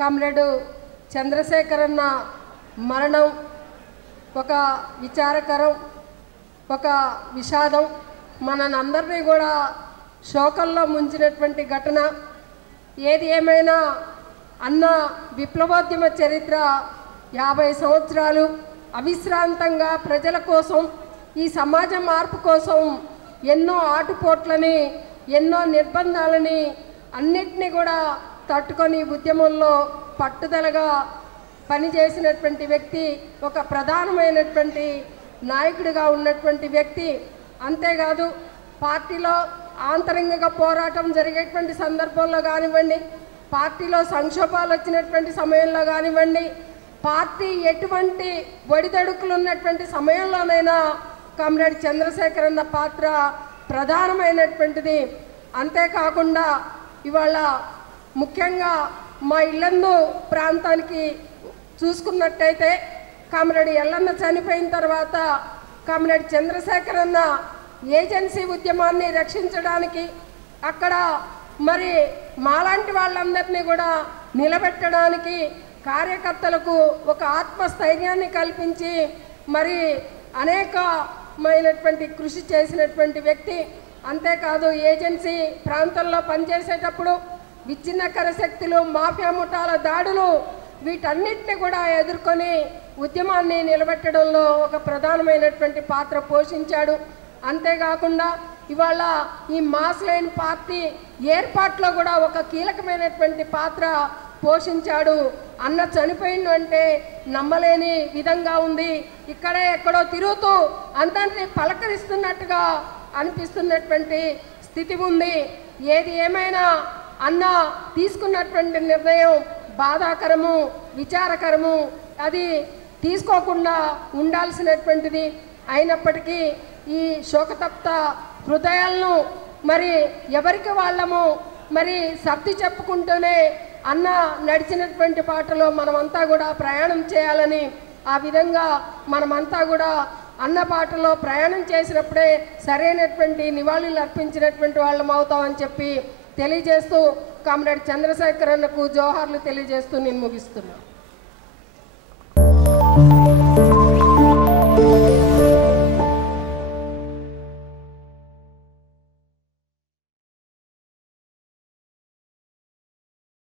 Comrade Chandrasekhar అన్న మరణం ఒక విచారకరం, ఒక విషాదం, మనందరినీ కూడా శోకంలో ముంచినటువంటి ఘటన. ఏది ఏమైనా అన్న విప్లవోద్యమ చరిత్ర 50 సంవత్సరాలు అవిశ్రాంతంగా ప్రజల కోసం, ఈ సమాజ మార్పు కోసం ఎన్నో ఆటుపోట్లని, ఎన్నో నిర్బంధాలని అన్నిటినీ కూడా తట్టుకొని ఉద్యమంలో పట్టుదలగా పనిచేసినటువంటి వ్యక్తి, ఒక ప్రధానమైనటువంటి నాయకుడిగా ఉన్నటువంటి వ్యక్తి. అంతేకాదు పార్టీలో ఆంతరంగిక పోరాటం జరిగేటువంటి సందర్భంలో కానివ్వండి, పార్టీలో సంక్షోభాలు వచ్చినటువంటి సమయంలో కానివ్వండి, పార్టీ ఎటువంటి ఒడిదడుకులు ఉన్నటువంటి సమయంలోనైనా కామ్రేడ్ చంద్రశేఖర్ అన్న పాత్ర ప్రధానమైనటువంటిది. అంతేకాకుండా ఇవాళ ముఖ్యంగా మా ఇల్లందు ప్రాంతానికి చూసుకున్నట్టయితే కామ్రేడ్ ఎల్లన్న చనిపోయిన తర్వాత కామ్రేడ్ చంద్రశేఖర్ అన్న ఏజెన్సీ ఉద్యమాన్ని రక్షించడానికి, అక్కడ మరి మాలాంటి వాళ్ళందరినీ కూడా నిలబెట్టడానికి కార్యకర్తలకు ఒక ఆత్మస్థైర్యాన్ని కల్పించి మరి అనేకమైనటువంటి కృషి చేసినటువంటి వ్యక్తి. అంతేకాదు ఏజెన్సీ ప్రాంతంలో పనిచేసేటప్పుడు విచ్ఛిన్నకర శక్తులు, మాఫియా ముఠాల దాడులు, వీటన్నిటిని కూడా ఎదుర్కొని ఉద్యమాన్ని నిలబెట్టడంలో ఒక ప్రధానమైనటువంటి పాత్ర పోషించాడు. అంతేకాకుండా ఇవాళ ఈ మాస్ లైన్ పార్టీ ఏర్పాట్లో కూడా ఒక కీలకమైనటువంటి పాత్ర పోషించాడు. అన్న చనిపోయిండు అంటే నమ్మలేని విధంగా ఉంది. ఇక్కడే ఎక్కడో తిరుగుతూ అందరినీ పలకరిస్తున్నట్టుగా అనిపిస్తున్నటువంటి స్థితి ఉంది. ఏది ఏమైనా అన్న తీసుకున్నటువంటి నిర్ణయం బాధాకరము, విచారకరము. అది తీసుకోకుండా ఉండాల్సినటువంటిది. అయినప్పటికీ ఈ శోకతప్త హృదయాలను మరి ఎవరికి వాళ్ళము మరి సర్ది చెప్పుకుంటూనే అన్న నడిచినటువంటి బాటలో మనమంతా కూడా ప్రయాణం చేయాలని, ఆ విధంగా మనమంతా కూడా అన్న బాటలో ప్రయాణం చేసినప్పుడే సరైనటువంటి నివాళులు అర్పించినటువంటి వాళ్ళం అవుతామని చెప్పి తెలియజేస్తూ కామ్రేడ్ చంద్రశేఖర్ అన్నకు జోహార్లు తెలియజేస్తూ నేను ముగిస్తున్నాను.